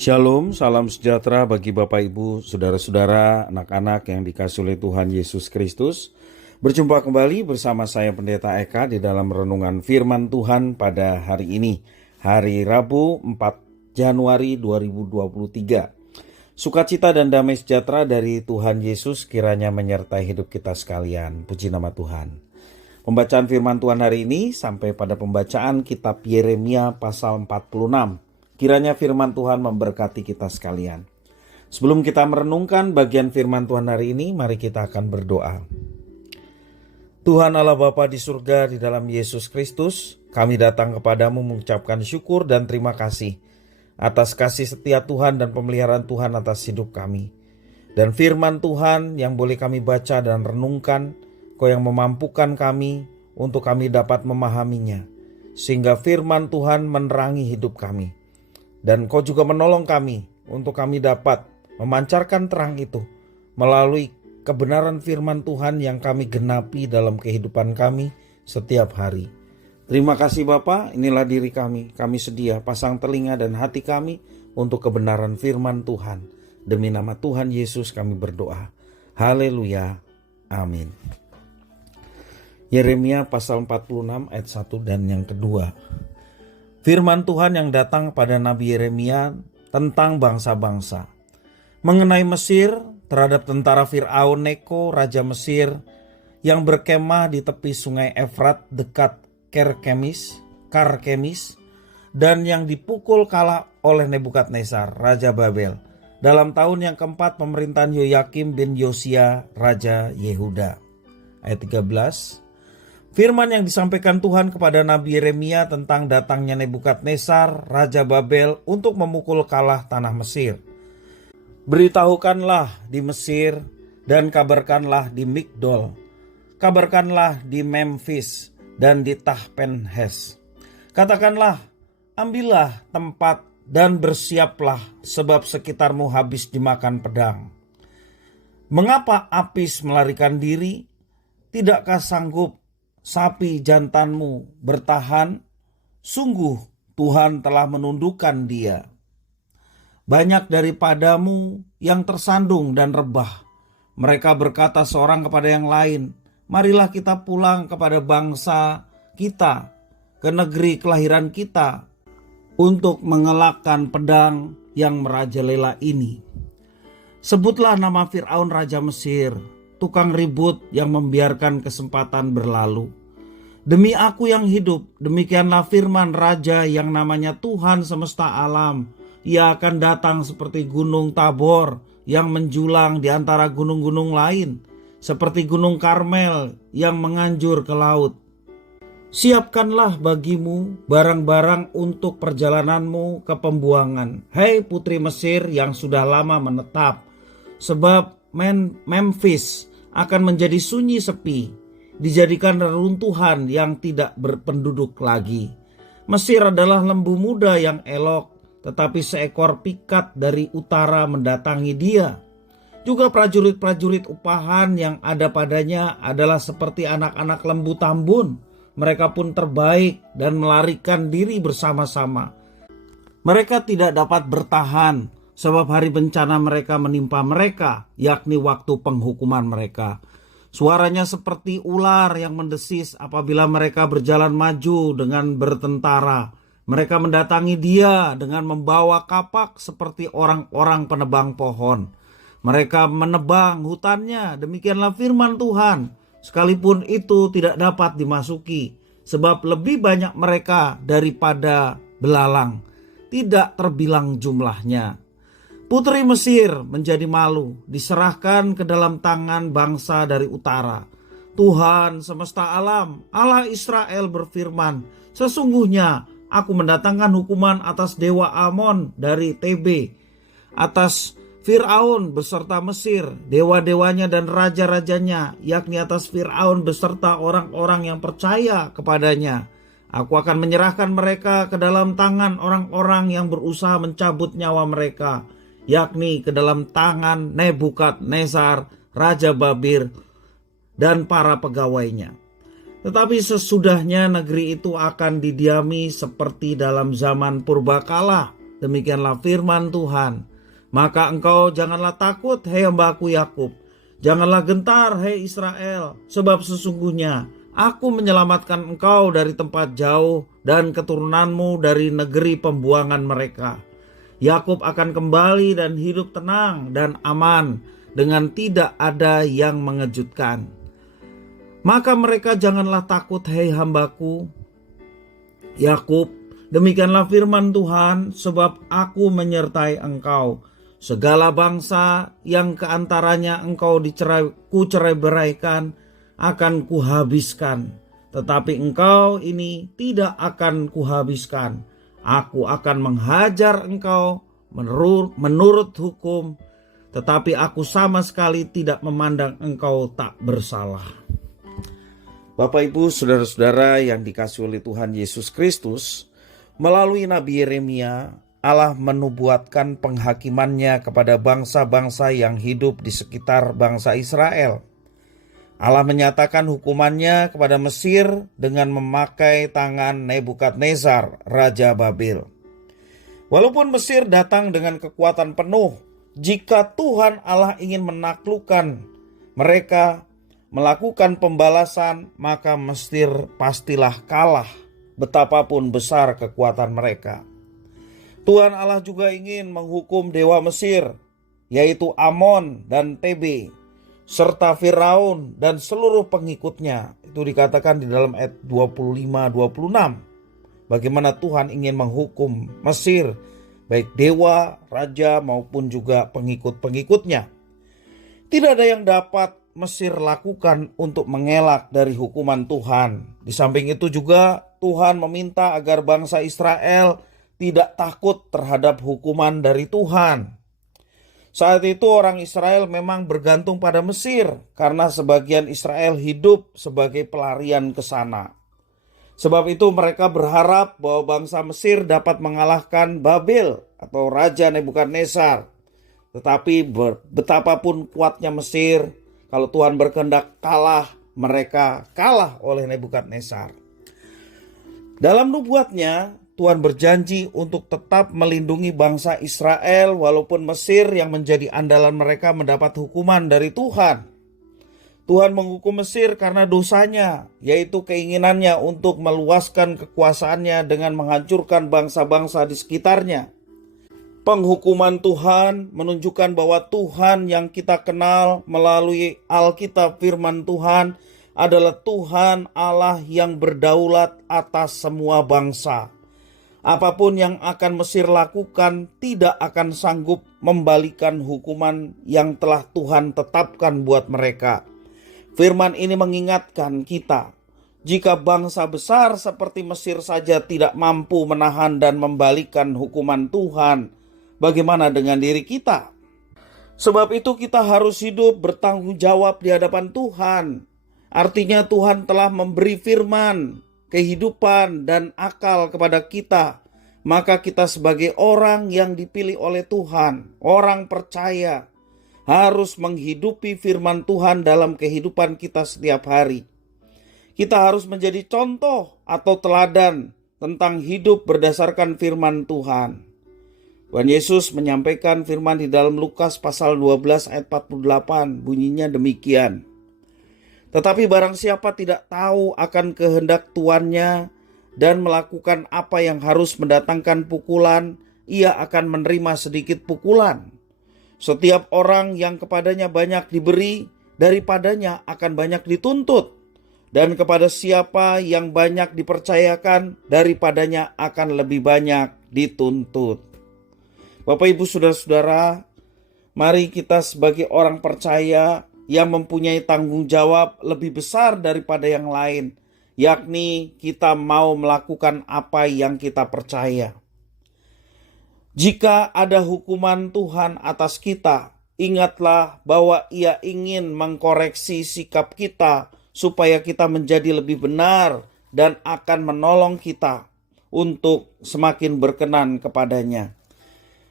Shalom, salam sejahtera bagi Bapak Ibu, saudara-saudara, anak-anak yang dikasihi oleh Tuhan Yesus Kristus. Berjumpa kembali bersama saya Pendeta Eka di dalam renungan firman Tuhan pada hari ini, hari Rabu 4 Januari 2023. Sukacita dan damai sejahtera dari Tuhan Yesus kiranya menyertai hidup kita sekalian. Puji nama Tuhan. Pembacaan firman Tuhan hari ini sampai pada pembacaan kitab Yeremia pasal 46. Kiranya firman Tuhan memberkati kita sekalian. Sebelum kita merenungkan bagian firman Tuhan hari ini, mari kita akan berdoa. Tuhan Allah Bapa di surga, di dalam Yesus Kristus, kami datang kepadamu mengucapkan syukur dan terima kasih atas kasih setia Tuhan dan pemeliharaan Tuhan atas hidup kami. Dan firman Tuhan yang boleh kami baca dan renungkan, Kau yang memampukan kami untuk kami dapat memahaminya, sehingga firman Tuhan menerangi hidup kami. Dan Kau juga menolong kami untuk kami dapat memancarkan terang itu melalui kebenaran firman Tuhan yang kami genapi dalam kehidupan kami setiap hari. Terima kasih Bapa, inilah diri kami. Kami sedia pasang telinga dan hati kami untuk kebenaran firman Tuhan. Demi nama Tuhan Yesus kami berdoa. Haleluya. Amin. Yeremia pasal 46 ayat 1 dan yang kedua. Firman Tuhan yang datang pada Nabi Yeremia tentang bangsa-bangsa. Mengenai Mesir, terhadap tentara Fir'aun Neko, Raja Mesir, yang berkemah di tepi sungai Efrat dekat Karkemis, dan yang dipukul kalah oleh Nebukadnezar, Raja Babel, dalam tahun yang keempat pemerintahan Yoyakim bin Yosia, Raja Yehuda. Ayat 13. Firman yang disampaikan Tuhan kepada Nabi Yeremia tentang datangnya Nebukadnezar, Raja Babel, untuk memukul kalah tanah Mesir. Beritahukanlah di Mesir dan kabarkanlah di Migdol. Kabarkanlah di Memphis dan di Tahpenhes. Katakanlah, ambillah tempat dan bersiaplah, sebab sekitarmu habis dimakan pedang. Mengapa Apis melarikan diri? Tidakkah sanggup sapi jantanmu bertahan? Sungguh Tuhan telah menundukkan dia. Banyak daripadamu yang tersandung dan rebah. Mereka berkata seorang kepada yang lain, marilah kita pulang kepada bangsa kita, ke negeri kelahiran kita, untuk mengelakkan pedang yang merajalela ini. Sebutlah nama Fir'aun Raja Mesir, tukang ribut yang membiarkan kesempatan berlalu. Demi aku yang hidup, demikianlah firman Raja yang namanya Tuhan semesta alam. Ia akan datang seperti gunung Tabor yang menjulang di antara gunung-gunung lain, seperti gunung Karmel yang menganjur ke laut. Siapkanlah bagimu barang-barang untuk perjalananmu ke pembuangan, hei putri Mesir yang sudah lama menetap, sebab Memphis akan menjadi sunyi sepi, dijadikan reruntuhan yang tidak berpenduduk lagi. Mesir adalah lembu muda yang elok, tetapi seekor pikat dari utara mendatangi dia. Juga prajurit-prajurit upahan yang ada padanya adalah seperti anak-anak lembu tambun. Mereka pun terbaik dan melarikan diri bersama-sama. Mereka tidak dapat bertahan, sebab hari bencana mereka menimpa mereka, yakni waktu penghukuman mereka. Suaranya seperti ular yang mendesis apabila mereka berjalan maju dengan bertentara. Mereka mendatangi dia dengan membawa kapak seperti orang-orang penebang pohon. Mereka menebang hutannya, demikianlah firman Tuhan. Sekalipun itu tidak dapat dimasuki, sebab lebih banyak mereka daripada belalang, tidak terbilang jumlahnya. Putri Mesir menjadi malu, diserahkan ke dalam tangan bangsa dari utara. Tuhan semesta alam, Allah Israel berfirman, sesungguhnya aku mendatangkan hukuman atas dewa Amon dari TB, atas Fir'aun beserta Mesir, dewa-dewanya dan raja-rajanya, yakni atas Fir'aun beserta orang-orang yang percaya kepadanya. Aku akan menyerahkan mereka ke dalam tangan orang-orang yang berusaha mencabut nyawa mereka, yakni ke dalam tangan Nebukadnezar, Raja Babel, dan para pegawainya. Tetapi sesudahnya negeri itu akan didiami seperti dalam zaman purbakala, demikianlah firman Tuhan. Maka engkau janganlah takut, hei hamba-Ku Yakub. Janganlah gentar, hei Israel, sebab sesungguhnya Aku menyelamatkan engkau dari tempat jauh dan keturunanmu dari negeri pembuangan mereka. Yakub akan kembali dan hidup tenang dan aman dengan tidak ada yang mengejutkan. Maka mereka janganlah takut, hei hamba-Ku Yakub. Demikianlah firman Tuhan, sebab Aku menyertai engkau. Segala bangsa yang keantaranya engkau kucerai-beraikan akan kuhabiskan. Tetapi engkau ini tidak akan kuhabiskan. Aku akan menghajar engkau menurut hukum. Tetapi Aku sama sekali tidak memandang engkau tak bersalah. Bapak, Ibu, saudara-saudara yang dikasihi oleh Tuhan Yesus Kristus, melalui Nabi Yeremia, Allah menubuatkan penghakimannya kepada bangsa-bangsa yang hidup di sekitar bangsa Israel. Allah menyatakan hukumannya kepada Mesir dengan memakai tangan Nebukadnezar, Raja Babel. Walaupun Mesir datang dengan kekuatan penuh, jika Tuhan Allah ingin menaklukkan mereka, melakukan pembalasan, maka Mesir pastilah kalah, betapapun besar kekuatan mereka. Tuhan Allah juga ingin menghukum dewa Mesir, yaitu Amon dan Tebe, serta Firaun dan seluruh pengikutnya. Itu dikatakan di dalam ayat 25-26. Bagaimana Tuhan ingin menghukum Mesir, baik dewa, raja maupun juga pengikut-pengikutnya. Tidak ada yang dapat Mesir lakukan untuk mengelak dari hukuman Tuhan. Di samping itu juga Tuhan meminta agar bangsa Israel tidak takut terhadap hukuman dari Tuhan. Saat itu orang Israel memang bergantung pada Mesir karena sebagian Israel hidup sebagai pelarian ke sana. Sebab itu mereka berharap bahwa bangsa Mesir dapat mengalahkan Babel atau Raja Nebukadnezar. Tetapi betapapun kuatnya Mesir, kalau Tuhan berkehendak kalah, mereka kalah oleh Nebukadnezar. Dalam nubuatnya, Tuhan berjanji untuk tetap melindungi bangsa Israel walaupun Mesir yang menjadi andalan mereka mendapat hukuman dari Tuhan. Tuhan menghukum Mesir karena dosanya, yaitu keinginannya untuk meluaskan kekuasaannya dengan menghancurkan bangsa-bangsa di sekitarnya. Penghukuman Tuhan menunjukkan bahwa Tuhan yang kita kenal melalui Alkitab firman Tuhan adalah Tuhan Allah yang berdaulat atas semua bangsa. Apapun yang akan Mesir lakukan tidak akan sanggup membalikan hukuman yang telah Tuhan tetapkan buat mereka. Firman ini mengingatkan kita, jika bangsa besar seperti Mesir saja tidak mampu menahan dan membalikan hukuman Tuhan, bagaimana dengan diri kita? Sebab itu kita harus hidup bertanggung jawab di hadapan Tuhan. Artinya Tuhan telah memberi firman, kehidupan dan akal kepada kita. Maka kita sebagai orang yang dipilih oleh Tuhan, orang percaya, harus menghidupi firman Tuhan dalam kehidupan kita setiap hari. Kita harus menjadi contoh atau teladan tentang hidup berdasarkan firman Tuhan. Tuhan Yesus menyampaikan firman di dalam Lukas pasal 12 ayat 48, bunyinya demikian. Tetapi barang siapa tidak tahu akan kehendak tuannya dan melakukan apa yang harus mendatangkan pukulan, ia akan menerima sedikit pukulan. Setiap orang yang kepadanya banyak diberi, daripadanya akan banyak dituntut. Dan kepada siapa yang banyak dipercayakan, daripadanya akan lebih banyak dituntut. Bapak, Ibu, saudara-saudara, mari kita sebagai orang percaya yang mempunyai tanggung jawab lebih besar daripada yang lain, yakni kita mau melakukan apa yang kita percaya. Jika ada hukuman Tuhan atas kita, ingatlah bahwa Ia ingin mengkoreksi sikap kita supaya kita menjadi lebih benar dan akan menolong kita untuk semakin berkenan kepadanya.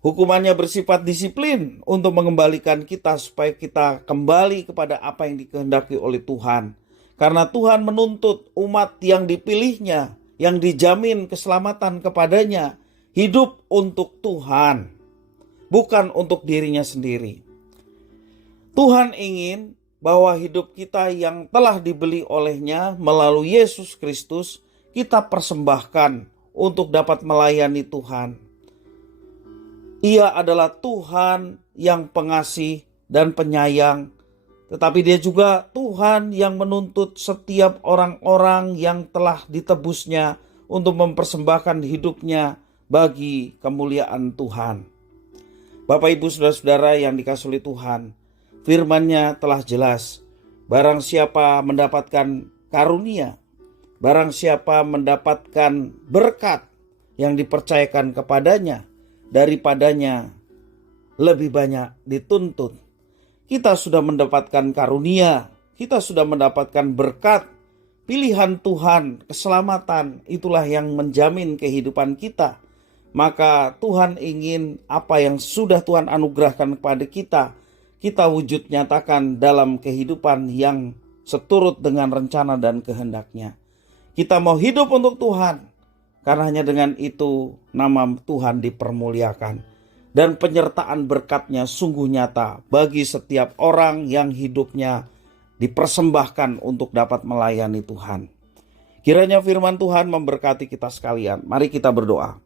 Hukumannya bersifat disiplin untuk mengembalikan kita supaya kita kembali kepada apa yang dikehendaki oleh Tuhan. Karena Tuhan menuntut umat yang dipilihnya, yang dijamin keselamatan kepadanya, hidup untuk Tuhan, bukan untuk dirinya sendiri. Tuhan ingin bahwa hidup kita yang telah dibeli olehnya melalui Yesus Kristus, kita persembahkan untuk dapat melayani Tuhan. Ia adalah Tuhan yang pengasih dan penyayang, tetapi dia juga Tuhan yang menuntut setiap orang-orang yang telah ditebusnya untuk mempersembahkan hidupnya bagi kemuliaan Tuhan. Bapak, Ibu, Saudara-saudara yang dikasihi oleh Tuhan, firman-Nya telah jelas. Barang siapa mendapatkan karunia, barang siapa mendapatkan berkat yang dipercayakan kepadanya, daripadanya lebih banyak dituntut. Kita sudah mendapatkan karunia, kita sudah mendapatkan berkat, pilihan Tuhan, keselamatan, itulah yang menjamin kehidupan kita. Maka Tuhan ingin apa yang sudah Tuhan anugerahkan kepada kita wujud nyatakan dalam kehidupan yang seturut dengan rencana dan kehendak-Nya. Kita mau hidup untuk Tuhan, karena hanya dengan itu nama Tuhan dipermuliakan. Dan penyertaan berkat-Nya sungguh nyata bagi setiap orang yang hidupnya dipersembahkan untuk dapat melayani Tuhan. Kiranya firman Tuhan memberkati kita sekalian. Mari kita berdoa.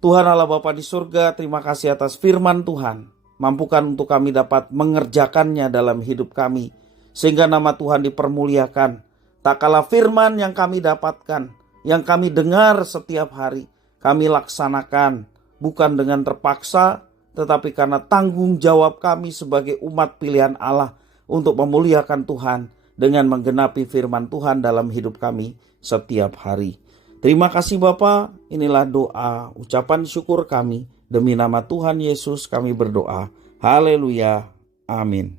Tuhan Allah Bapa di surga, terima kasih atas firman Tuhan. Mampukan untuk kami dapat mengerjakannya dalam hidup kami, sehingga nama Tuhan dipermuliakan. Tak kalah firman yang kami dapatkan, yang kami dengar setiap hari, kami laksanakan, bukan dengan terpaksa, tetapi karena tanggung jawab kami sebagai umat pilihan Allah untuk memuliakan Tuhan dengan menggenapi firman Tuhan dalam hidup kami setiap hari. Terima kasih Bapa, inilah doa, ucapan syukur kami. Demi nama Tuhan Yesus kami berdoa. Haleluya. Amin.